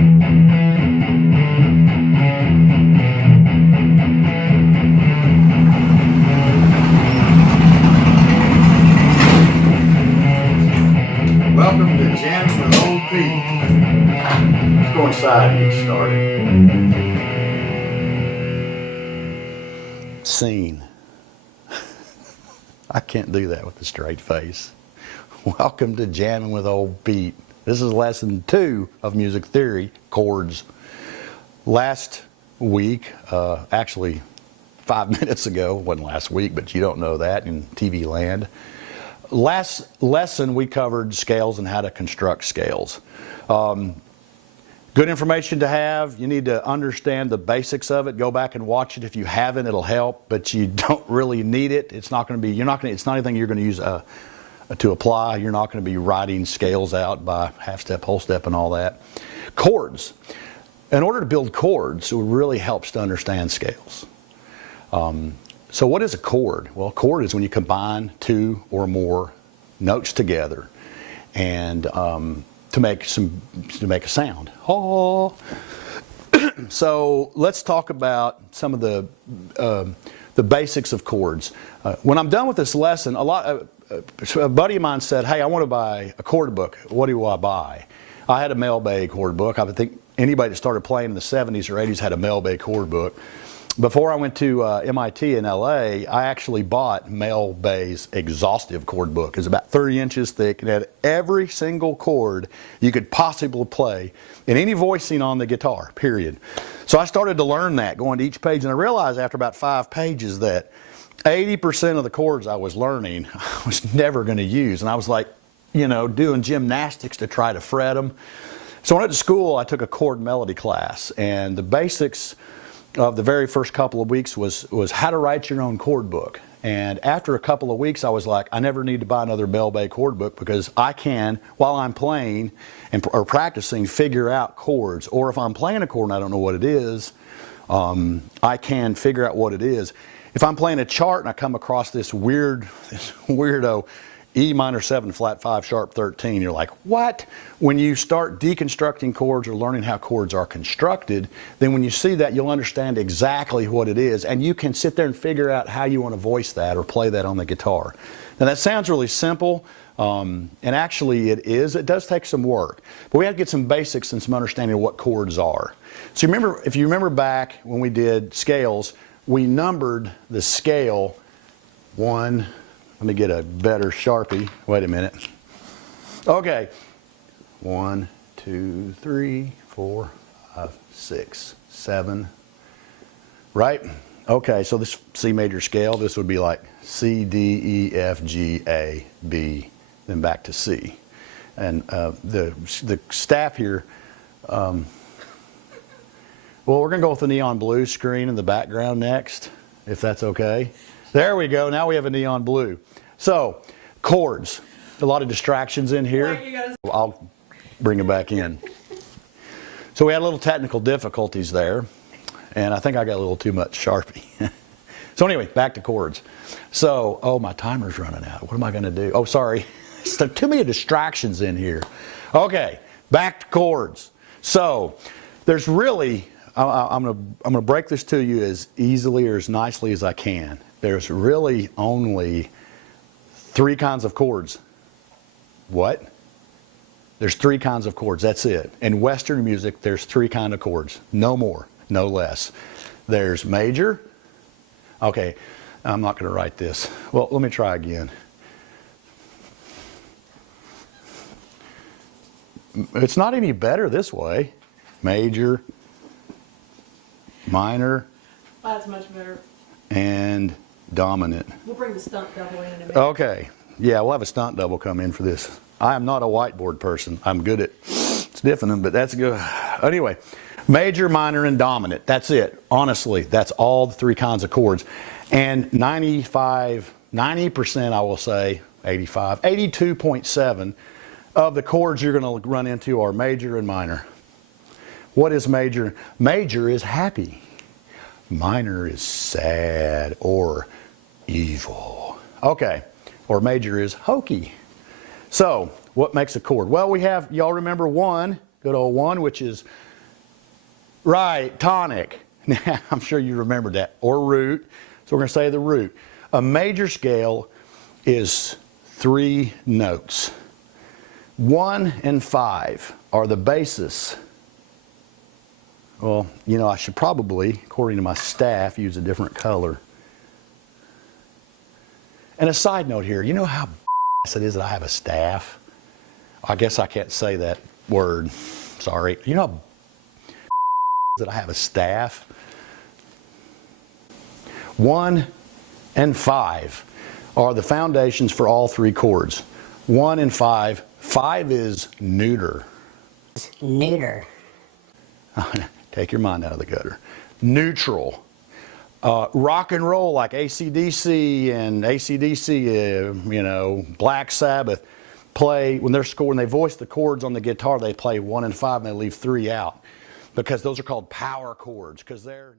Welcome to Jammin with Old Pete. Let's go inside and get started. Scene. I can't do that with a straight face. Welcome to Jammin with Old Pete. This is lesson 2 of music theory, chords. Last week, actually 5 minutes ago, wasn't last week, but you don't know that in TV land. Last lesson we covered scales and how to construct scales. Good information to have. You need to understand the basics of it. Go back and watch it. If you haven't, it'll help, but you don't really need it. It's not going to be, it's not anything you're going to use to apply. You're not going to be writing scales out by half step, whole step, and all that. Chords. In order to build chords, it really helps to understand scales. So what is a chord? Well, a chord is when you combine 2 or more notes together and to make a sound. Oh. So let's talk about some of the basics of chords. When I'm done with this lesson, a buddy of mine said, "Hey, I want to buy a chord book. What do I buy?" I had a Mel Bay chord book. I think anybody that started playing in the 70s or 80s had a Mel Bay chord book. Before I went to MIT in LA, I actually bought Mel Bay's exhaustive chord book. It was about 30 inches thick. It had every single chord you could possibly play in any voicing on the guitar, period. So I started to learn that, going to each page, and I realized after about 5 pages that 80% of the chords I was learning, I was never going to use. And I was like, doing gymnastics to try to fret them. So when I went to school, I took a chord melody class, and the basics of the very first couple of weeks was how to write your own chord book. And after a couple of weeks, I was like, I never need to buy another Mel Bay chord book, because I can, while I'm playing or practicing, figure out chords. Or if I'm playing a chord and I don't know what it is, I can figure out what it is. If I'm playing a chart and I come across this weirdo E minor 7 flat 5 sharp 13, you're like, what? When you start deconstructing chords or learning how chords are constructed, then when you see that, you'll understand exactly what it is, and you can sit there and figure out how you want to voice that or play that on the guitar. Now that sounds really simple, and actually it is. It does take some work, but we have to get some basics and some understanding of what chords are. So if you remember back when we did scales, we numbered the scale 1. Let me get a better Sharpie. Wait a minute. Okay. 1, 2, 3, 4, 5, 6, 7. Right? Okay, so this C major scale, this would be like C, D, E, F, G, A, B, then back to C. And the staff here, well, we're going to go with the neon blue screen in the background next, if that's okay. There we go. Now we have a neon blue. So, chords. A lot of distractions in here. I'll bring it back in. So we had a little technical difficulties there, and I think I got a little too much Sharpie. So anyway, back to chords. So, oh, my timer's running out. What am I going to do? Oh, sorry. There's too many distractions in here. Okay, back to chords. So, there's really, I'm going to break this to you as easily or as nicely as I can. There's really only 3 kinds of chords. What? There's 3 kinds of chords. That's it. In Western music, there's 3 kinds of chords. No more, no less. There's major. Okay, I'm not going to write this. Well, let me try again. It's not any better this way. Major, minor. That's much better. And dominant. We'll bring the stunt double in a minute. Okay. Yeah, we'll have a stunt double come in for this. I am not a whiteboard person. I'm good at stiffening, but that's good. Anyway, major, minor, and dominant. That's it. Honestly, that's all the 3 kinds of chords. And 90%, I will say, 85, 82.7 of the chords you're going to run into are major and minor. What is major? Major is happy. Minor is sad or evil. Okay, or major is hokey. So, what makes a chord? Well, we have, y'all remember 1 good old 1, which is, right, tonic. Now, I'm sure you remembered that, or root. So we're going to say the root. A major scale is 3 notes. 1 and 5 are the basis. Well, you know, I should probably, according to my staff, use a different color. And a side note here, you know how it is that I have a staff? I guess I can't say that word. Sorry. You know how that I have a staff? 1 and 5 are the foundations for all 3 chords. 1 and 5. 5 is neuter. Neuter. Take your mind out of the gutter. Neutral. Rock and roll like AC/DC and AC/DC, you know, Black Sabbath play, when they voice the chords on the guitar, they play 1 and 5 and they leave 3 out because those are called power chords because they're